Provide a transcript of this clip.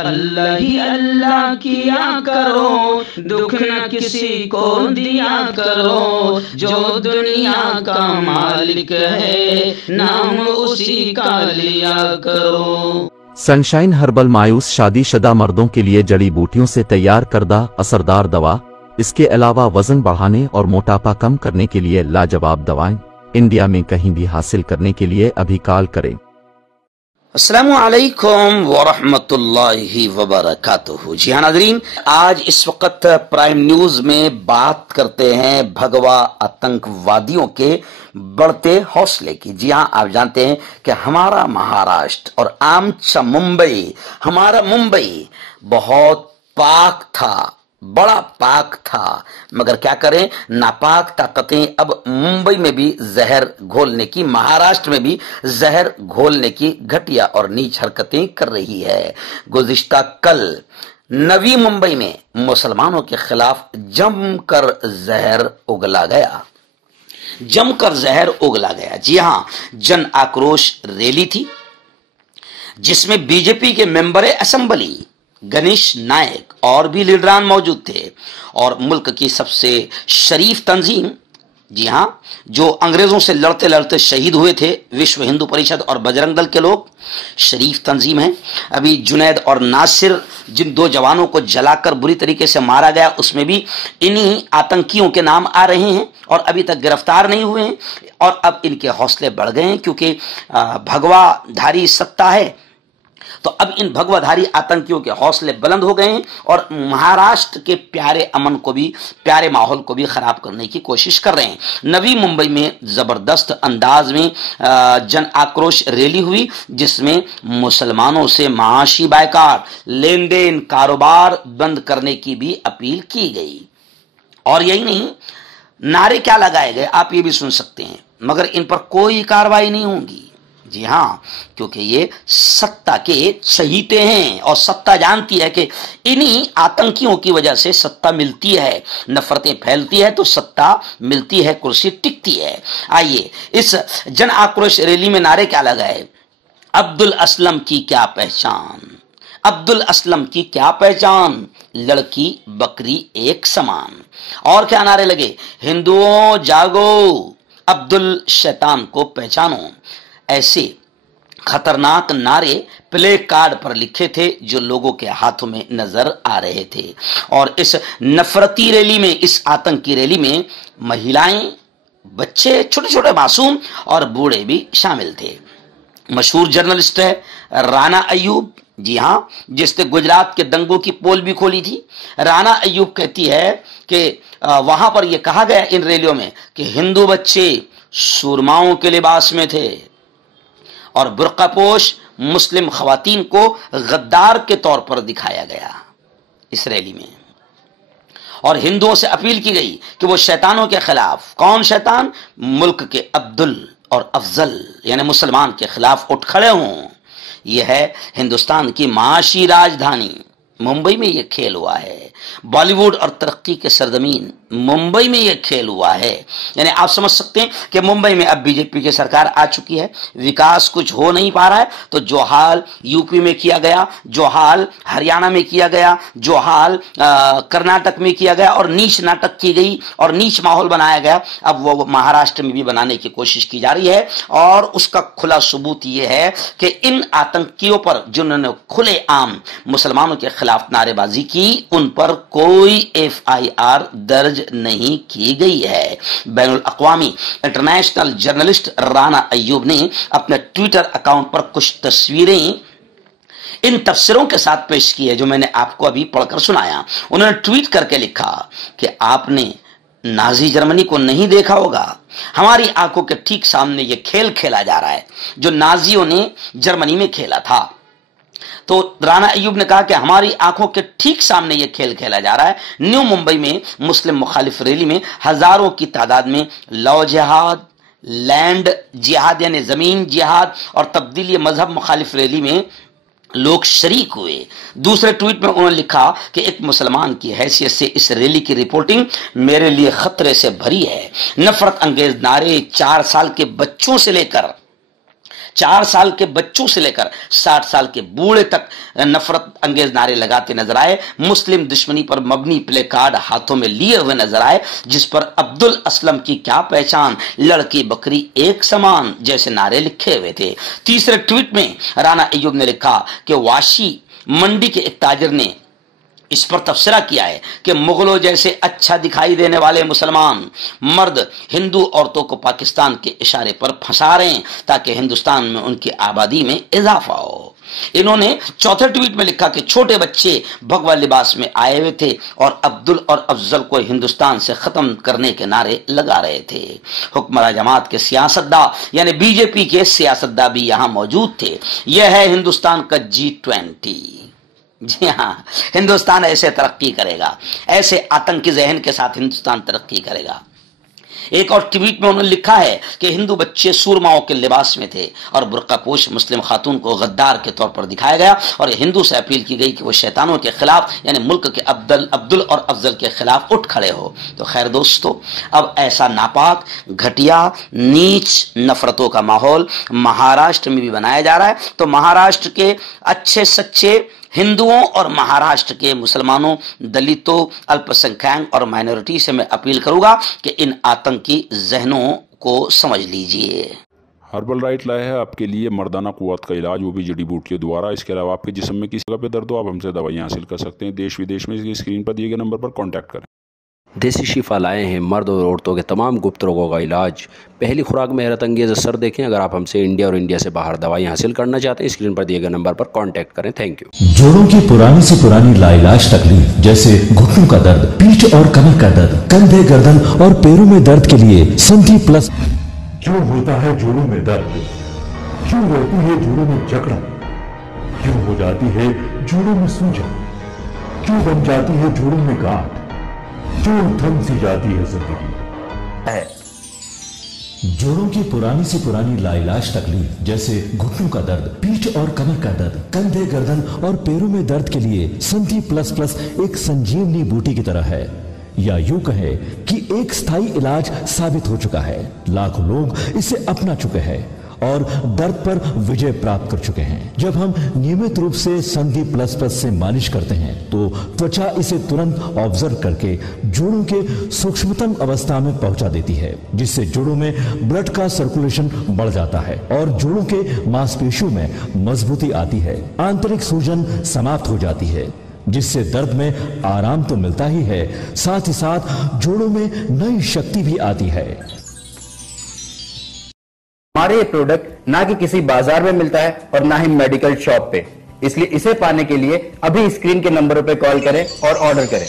अल्लाह ही अल्लाह किया करो, दुख न किसी को दिया करो, जो दुनिया का मालिक है नाम उसी का लिया करो। सनशाइन हर्बल मायूस शादीशुदा मर्दों के लिए जड़ी बूटियों से तैयार करदा असरदार दवा। इसके अलावा वजन बढ़ाने और मोटापा कम करने के लिए लाजवाब दवाएं इंडिया में कहीं भी हासिल करने के लिए अभी कॉल करें। अस्सलामु अलैकुम वरहमतुल्लाहि वबरकातुहू। जी हाँ नाज़रीन, आज इस वक्त प्राइम न्यूज में बात करते हैं भगवा आतंकवादियों के बढ़ते हौसले की। जी हाँ, आप जानते हैं कि हमारा महाराष्ट्र और आमचा मुंबई, हमारा मुंबई बहुत पाक था, बड़ा पाक था, मगर क्या करें, नापाक ताकतें अब मुंबई में भी जहर घोलने की, महाराष्ट्र में भी जहर घोलने की घटिया और नीच हरकतें कर रही है। गुज़िश्ता कल नवी मुंबई में मुसलमानों के खिलाफ जमकर जहर उगला गया, जमकर जहर उगला गया। जी हां, जन आक्रोश रैली थी जिसमें बीजेपी के मेंबर असेंबली गणेश नायक और भी लीडरान मौजूद थे और मुल्क की सबसे शरीफ तंजीम, जी हां, जो अंग्रेजों से लड़ते लड़ते शहीद हुए थे, विश्व हिंदू परिषद और बजरंग दल के लोग शरीफ तंजीम हैं। अभी जुनैद और नासिर, जिन दो जवानों को जलाकर बुरी तरीके से मारा गया, उसमें भी इन्हीं आतंकियों के नाम आ रहे हैं और अभी तक गिरफ्तार नहीं हुए हैं। और अब इनके हौसले बढ़ गए हैं क्योंकि भगवाधारी सत्ता है, तो अब इन भगवाधारी आतंकियों के हौसले बुलंद हो गए हैं और महाराष्ट्र के प्यारे अमन को भी, प्यारे माहौल को भी खराब करने की कोशिश कर रहे हैं। नवी मुंबई में जबरदस्त अंदाज में जन आक्रोश रैली हुई जिसमें मुसलमानों से माशी बायकाट, लेन देन, कारोबार बंद करने की भी अपील की गई। और यही नहीं, नारे क्या लगाए गए आप ये भी सुन सकते हैं, मगर इन पर कोई कार्रवाई नहीं होगी। जी हाँ, क्योंकि ये सत्ता के चहीते हैं और सत्ता जानती है कि इन्हीं आतंकियों की वजह से सत्ता मिलती है, नफरतें फैलती है तो सत्ता मिलती है, कुर्सी टिकती है। आइए, इस जन आक्रोश रैली में नारे क्या लगाए? अब्दुल असलम की क्या पहचान, अब्दुल असलम की क्या पहचान, लड़की बकरी एक समान। और क्या नारे लगे? हिंदुओं जागो, अब्दुल शैतान को पहचानो। ऐसे खतरनाक नारे प्ले कार्ड पर लिखे थे जो लोगों के हाथों में नजर आ रहे थे। और इस नफरती रैली में, इस आतंकी रैली में महिलाएं, बच्चे, छोटे छोटे मासूम और बूढ़े भी शामिल थे। मशहूर जर्नलिस्ट है राना अय्यूब, जी हां, जिसने गुजरात के दंगों की पोल भी खोली थी। राना अय्यूब कहती है कि वहां पर यह कहा गया इन रैलियों में कि हिंदू बच्चे सुरमाओं के लिबास में थे और बुर्कापोश मुस्लिम खवातीन को गद्दार के तौर पर दिखाया गया इस रैली में। और हिंदुओं से अपील की गई कि वो शैतानों के खिलाफ, कौन शैतान? मुल्क के अब्दुल और अफजल यानी मुसलमान के खिलाफ उठ खड़े हों। यह है हिंदुस्तान की माशी राजधानी, मुंबई में यह खेल हुआ है। बॉलीवुड और तरक्की के सरजमीन मुंबई में यह खेल हुआ है। यानी आप समझ सकते हैं कि मुंबई में अब बीजेपी की सरकार आ चुकी है, विकास कुछ हो नहीं पा रहा है, तो जो हाल यूपी में किया गया, जो हाल हरियाणा में किया गया, जो हाल कर्नाटक में किया गया और नीच नाटक की गई और नीच माहौल बनाया गया, अब वो महाराष्ट्र में भी बनाने की कोशिश की जा रही है। और उसका खुला सबूत यह है कि इन आतंकियों पर जिन्होंने खुलेआम मुसलमानों के खिलाफ नारेबाजी की, उन पर कोई FIR दर्ज नहीं की गई है। बैनुल अक़वामी इंटरनेशनल जर्नलिस्ट राना अय्यूब ने अपने ट्विटर अकाउंट पर कुछ तस्वीरें इन तफसीरों के साथ पेश की है जो मैंने आपको अभी पढ़कर सुनाया। उन्होंने ट्वीट करके लिखा कि आपने नाजी जर्मनी को नहीं देखा होगा, हमारी आंखों के ठीक सामने यह खेल खेला जा रहा है जो नाजियों ने जर्मनी में खेला था। तो राना अय्यूब ने कहा कि हमारी आंखों के ठीक सामने यह खेल खेला जा रहा है। न्यू मुंबई में मुस्लिम मुखालिफ रैली में हजारों की तादाद में लव जिहाद, लैंड जिहाद यानी जमीन जिहाद और तब्दीली मजहब मुखालिफ रैली में लोग शरीक हुए। दूसरे ट्वीट में उन्होंने लिखा कि एक मुसलमान की हैसियत से इस रैली की रिपोर्टिंग मेरे लिए खतरे से भरी है। नफरत अंगेज नारे 4 साल के बच्चों से लेकर 4 साल के बच्चों से लेकर 60 साल के बूढ़े तक नफरत अंगेज नारे लगाते नजर आए। मुस्लिम दुश्मनी पर मबनी प्ले कार्ड हाथों में लिए हुए नजर आए, जिस पर अब्दुल असलम की क्या पहचान, लड़की बकरी एक समान जैसे नारे लिखे हुए थे। तीसरे ट्वीट में राना अय्यूब ने लिखा कि वाशी मंडी के एक ताजिर ने इस पर तबसरा किया है कि मुगलों जैसे अच्छा दिखाई देने वाले मुसलमान मर्द हिंदू औरतों को पाकिस्तान के इशारे पर फंसा रहे हैं ताकि हिंदुस्तान में उनकी आबादी में इजाफा हो। इन्होंने चौथे ट्वीट में लिखा कि छोटे बच्चे भगवा लिबास में आए हुए थे और अब्दुल और अफजल को हिंदुस्तान से खत्म करने के नारे लगा रहे थे। हुक्मरान जमात के सियासतदान यानी बीजेपी के सियासतदान भी यहां मौजूद थे। यह है हिंदुस्तान का G20। जी हाँ, हिंदुस्तान ऐसे तरक्की करेगा, ऐसे आतंकी जहन के साथ हिंदुस्तान तरक्की करेगा। एक और ट्वीट में उन्होंने लिखा है कि हिंदू बच्चे सूरमाओं के लिबास में थे और बुर्कापोश मुस्लिम खातून को गद्दार के तौर पर दिखाया गया और हिंदू से अपील की गई कि वो शैतानों के खिलाफ यानी मुल्क के अब्दुल और अफजल के खिलाफ उठ खड़े हो। तो खैर दोस्तों, अब ऐसा नापाक, घटिया, नीच नफरतों का माहौल महाराष्ट्र में भी बनाया जा रहा है। तो महाराष्ट्र के अच्छे सच्चे हिंदुओं और महाराष्ट्र के मुसलमानों, दलितों, अल्पसंख्यक और माइनॉरिटी से मैं अपील करूंगा कि इन आतंकी जहनों को समझ लीजिए। हर्बल राइट लाया है आपके लिए मर्दाना कुव्वत का इलाज, वो भी जड़ी बूटियों द्वारा। इसके अलावा आपके जिस्म में किसी जगह पे दर्द हो, आप हमसे दवाइयाँ हासिल कर सकते हैं। देश विदेश में इसकी स्क्रीन पर दिए गए नंबर पर कॉन्टैक्ट करें। देसी शिफा लाए हैं मर्द और औरतों के तमाम गुप्त रोगों का इलाज। पहली खुराक में हैरत अंगेज़ असर देखें। अगर आप हमसे इंडिया और इंडिया से बाहर दवाइयाँ हासिल करना चाहते हैं, स्क्रीन पर दिए गए नंबर पर कांटेक्ट करें। Thank you. जोड़ों की पुरानी से पुरानी लाइलाज तकलीफ जैसे घुटनों का दर्द, पीठ और कमर का दर्द, कंधे, गर्दन और पैरों में दर्द के लिए संधि प्लस। क्यों होता है जोड़ों में दर्द? क्यों रहती है जोड़ों में जकड़न? क्यों हो जाती है जोड़ों में सूजन? क्यों बन जाती है जोड़ों में गांठ? क्यों थम सी जाती है जिंदगी? जोड़ों की पुरानी से पुरानी लाइलाज तकलीफ जैसे घुटनों का दर्द, पीठ और कमर का दर्द, कंधे, गर्दन और पैरों में दर्द के लिए संधि प्लस प्लस एक संजीवनी बूटी की तरह है, या यूं कहे कि एक स्थायी इलाज साबित हो चुका है। लाखों लोग इसे अपना चुके हैं और दर्द पर विजय प्राप्त कर चुके हैं। जब हम नियमित रूप से संधि प्लस प्लस से मालिश करते हैं तो त्वचा इसे तुरंत ऑब्जर्व करके जोड़ों के सूक्ष्मतम अवस्था में पहुंचा देती है, जिससे जोड़ों में ब्लड का सर्कुलेशन बढ़ जाता है और जोड़ों के मांसपेशियों में मजबूती आती है। आंतरिक सूजन समाप्त हो जाती है, जिससे दर्द में आराम तो मिलता ही है, साथ ही साथ जोड़ों में नई शक्ति भी आती है। हमारे ये प्रोडक्ट ना कि किसी बाजार में मिलता है और ना ही मेडिकल शॉप पे, इसलिए इसे पाने के लिए अभी स्क्रीन के नंबरों पे कॉल करें और ऑर्डर करें।